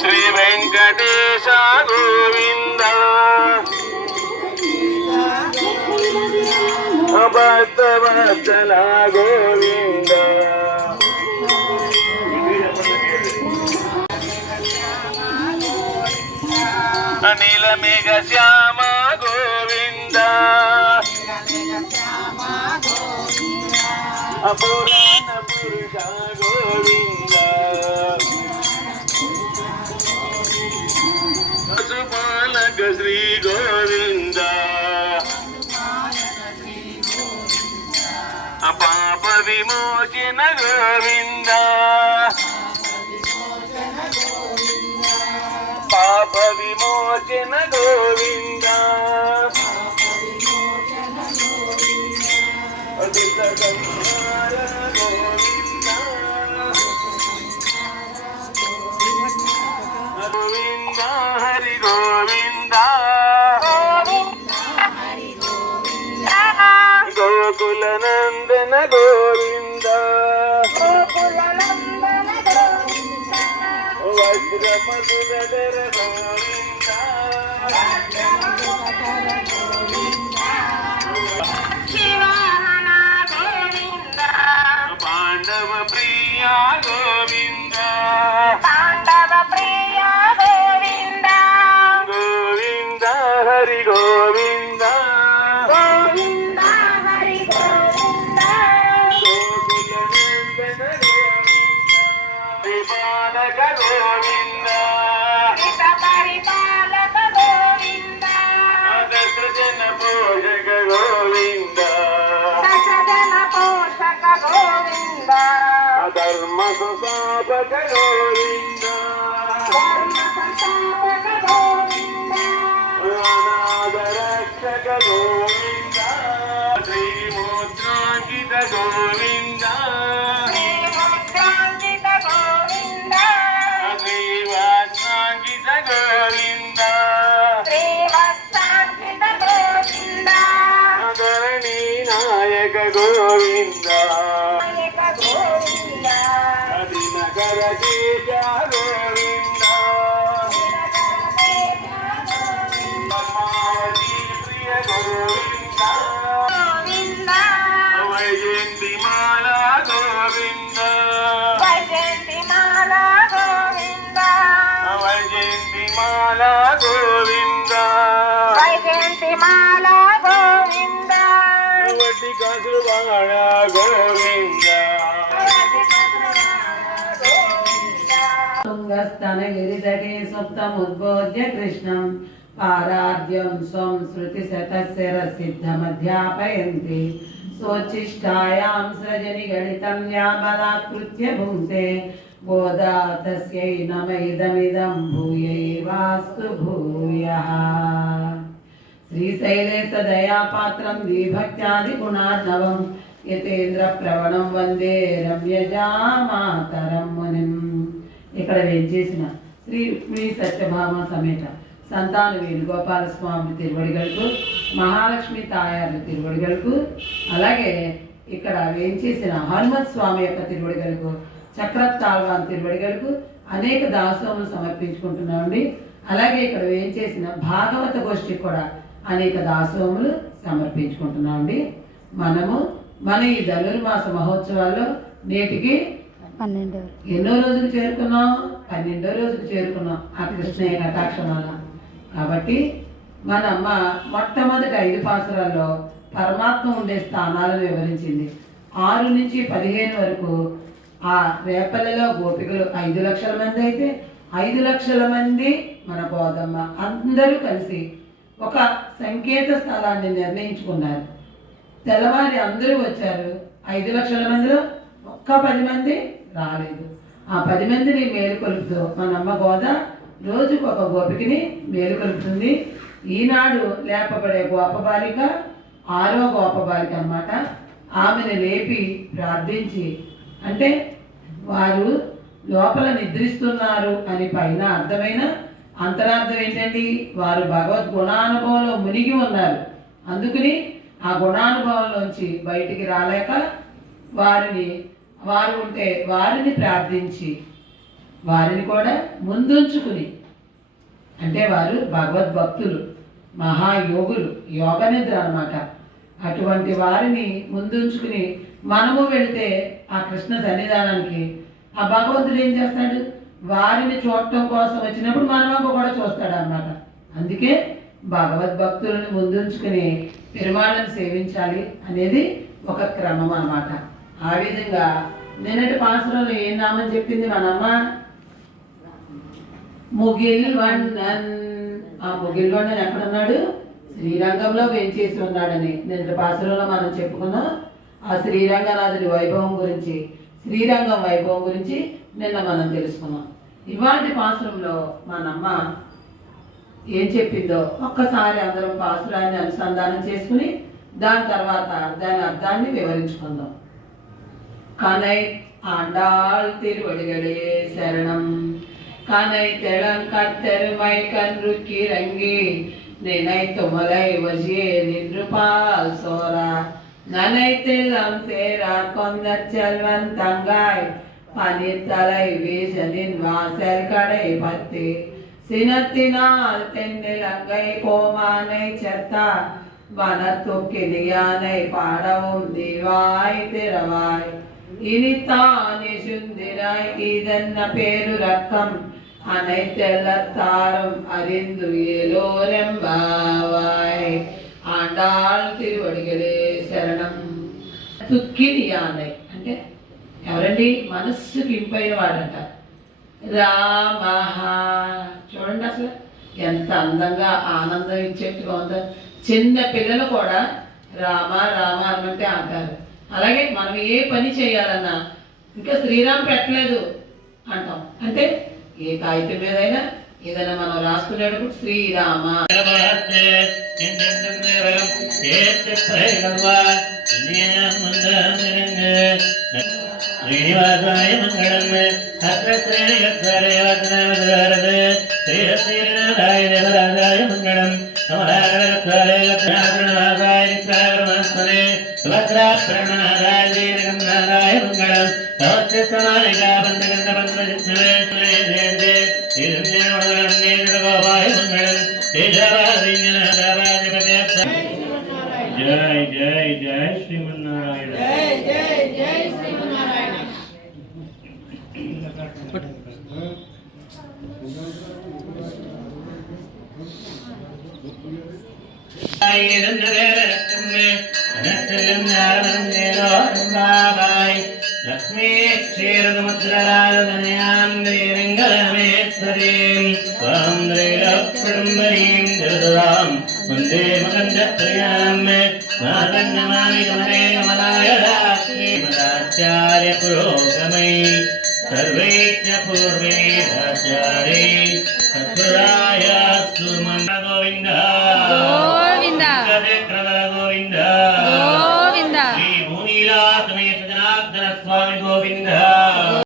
శ్రీ వెంకటేశ గోవింద భక్తవత్సల గోవింద అనిల మేఘ శ్యామ గోవింద అపురాణ పురుష గోవింద పశుపాలక శ్రీ గోవింద పాప విమోచన గోవింద పాప విమోచన గోవింద గోవింద హరి గోవింద గోకుల నందన గోవింద వజ్రపదుర గోవింద పాండవ ప్రియ గోవింద పాండవ ప్రియ గోవింద గోవింద హరి గోవింద గోవింద హరి గోవింద గోకుల నందన గోవింద పరిపాలక గోవింద పరిపాలక గోవింద దశరథన పోషక గోవింద దశరథన పోషక గోవింద ధర్మ సంస్థాపక గోవింద ధర్మ సంస్థాపక గోవింద అనాథ రక్షక గోవింద శ్రీమోత్రాంకిత గోవింద శ్రీమోత్రాంకిత గోవింద శ్రీవాసాంకిత గోవింద శ్రీవాసాంకిత గోవింద ధరణి నాయక గోవింద నాయక గోవింద నగర తేజ గోవింద పద్మావతి ప్రియ గోవింద గోవింద వైజయంతి మాల గోవింద వైజయంతి మాల గోవింద వైజయంతి మాల గోవింద వైజయంతి మాల గోవింద వడ్డి కసుబాణ గోవింద తుంగస్తనగిరితటే సుప్తముద్బోధ్య కృష్ణం పారాద్యం స్వం శృతిశతశిరసిద్ధమధ్యాపయంతి स्वोच्छिष्टायां सृजनि गणितं यावदाकृत्य भुङ्क्ते बोधा तस्यै नम इदमिदं भूयैवास्तु भूयः। श्रीशैलेशदयापात्रं विभक्त्यादिगुणार्णवं यतेन्द्रप्रवणं वन्दे रम्यजामातरं मुनिं। ఇక్కడ వెంచేసిన శ్రీ రుక్మిణీ సత్యభామ సమేత సంతాన వేణుగోపాల స్వామి తిరువడిగలకు, మహాలక్ష్మి తాయారు తిరువడిగలకు, అలాగే ఇక్కడ వేంచేసిన హనుమత్ స్వామి యొక్క తిరువడిగలకు, చక్రతాళ్వాన్ తిరువడిగలకు అనేక దాసోములు సమర్పించుకుంటున్నామండి. అలాగే ఇక్కడ వేంచేసిన భాగవత గోష్ఠికి కూడా అనేక దాసోములు సమర్పించుకుంటున్నామండి. మన ఈ ధనుర్మాస మహోత్సవాల్లో నేటికి 12. ఎన్నో రోజులు చేరుకున్నాం? 12వ రోజుకు చేరుకున్నాం ఆ కృష్ణయ్య కటాక్షం వల్ల. కాబట్టి మన అమ్మ మొట్టమొదటి 5 పాసురాల్లో పరమాత్మ ఉండే స్థానాలను వివరించింది. 6 నుంచి 15 వరకు ఆ రేపల్లిలో గోపికలు 5 లక్షల మంది అయితే 5 లక్షల మంది మన గోదమ్మ అందరూ కలిసి ఒక సంకేత స్థలాన్ని నిర్ణయించుకున్నారు. తెల్లవారి అందరూ వచ్చారు. 5 లక్షల మందిలో ఒక్క 10 మంది రాలేదు. ఆ 10 మందిని మేలుకొలుపుతూ మన అమ్మ గోద రోజుకు ఒక గోపికని మేలుకొలుపుతుంది. ఈనాడు లేపబడే గోపబాలిక 6వ గోపబాలిక అన్నమాట. ఆమెను లేపి ప్రార్థించి, అంటే వారు లోపల నిద్రిస్తున్నారు అని పైన అర్థమైన అంతరార్థం ఏంటండి? వారు భగవద్గుణానుభవంలో మునిగి ఉన్నారు. అందుకని ఆ గుణానుభవంలోంచి బయటికి రాలేక వారు ఉంటే వారిని ప్రార్థించి వారిని కూడా ముందుంచుకుని, అంటే వారు భగవద్భక్తులు, మహాయోగులు, యోగ నిద్ర అన్నమాట. అటువంటి వారిని ముందుంచుకుని మనము వెళితే ఆ కృష్ణ సన్నిధానానికి ఆ భగవంతుడు ఏం చేస్తాడు? వారిని చూడటం కోసం వచ్చినప్పుడు మనకు కూడా చూస్తాడు అన్నమాట. అందుకే భగవద్భక్తులను ముందుంచుకుని పెరుమాళను సేవించాలి అనేది ఒక క్రమం అన్నమాట. ఆ విధంగా నిన్నటి పాసురంలో ఏం నామని చెప్పింది మనమ్మ? ముగిల్వన్నన్. ఆ ముగిల్వన్నన్ ఎక్కడున్నాడు? శ్రీరంగంలో వేంచేసి ఉన్నాడని నిన్నటి పాసురంలో మనం చెప్పుకున్నాం. ఆ శ్రీరంగనాథుడి వైభవం గురించి, శ్రీరంగం వైభవం గురించి నిన్న మనం తెలుసుకున్నాం. ఇవాటి పాసురంలో మనమ్మ ఏం చెప్పిందో ఒక్కసారి అందరం పాసురాన్ని అనుసంధానం చేసుకుని దాని తర్వాత దాని అర్థాన్ని వివరించుకుందాం. కనై ఆండాళ్ తిరువడిగడే శరణం. கனை தெளங்கத்தெருமை கன்றுக்கி ரங்கி நினைத்து மலை வசியே நின்று பால் சோரா நனைத்தெல்லாம் சேரார் கொந்த செல்வன் தங்காய் பனித்தலை வீசனின் வாசல் கடை பத்தி சினத்தினால் தென்னிலங்கை கோமானை செத்தா வனத்துக்கினியானை பாடவும் தீவாய் திறவாய் இனித்தானி சுந்திராய் இதென்ன பேரு ரக்கம் அனைத்தெல்லத்தாரும் அறிந்து ஏலோரெம்பாவாய். ఆండాళ్ తిరువడిగడే శరణం. తుక్కిని యానై అంటే ఎవరండి? మనస్సుకి ఇంపైన వాడంట. రామ. చూడండి అసలు ఎంత అందంగా ఆనందం ఇచ్చేట్టుగా ఉందో. చిన్న పిల్లలు కూడా రామ రామ అన్నట్టే అంటారు. అలాగే మనం ఏ పని చేయాలన్నా ఇంకా శ్రీరామ్ పెట్టలేదు అంటాం. అంటే ఏ కాగితం మీదైనా ఏదైనా మనం రాసుకునేటప్పుడు శ్రీరామ. శ్రీనివాసాయ మంగళం. శ్రీరశ్రీనాథాయ దేవరాజాయ మంగళం. సుభద్రాప్రణాదాయ శ్రీరంగనాథాయ మంగళం. గోపాయ మంగళం. జయ జయ జయ శ్రీమన్నారాయణ. లక్ష్మీ క్షీరసముద్రరాజనయాన్వీరంగరమేశ్వరీం త్వాం త్రైలోక్యడంబరీం జగదాం వందే మకందప్రియాం. మాతన్నమామి కమలే కమలాయ దాస్యే పురోగమై సర్వైత్య పూర్వే దాచారే సత్వరాయ గోవింద.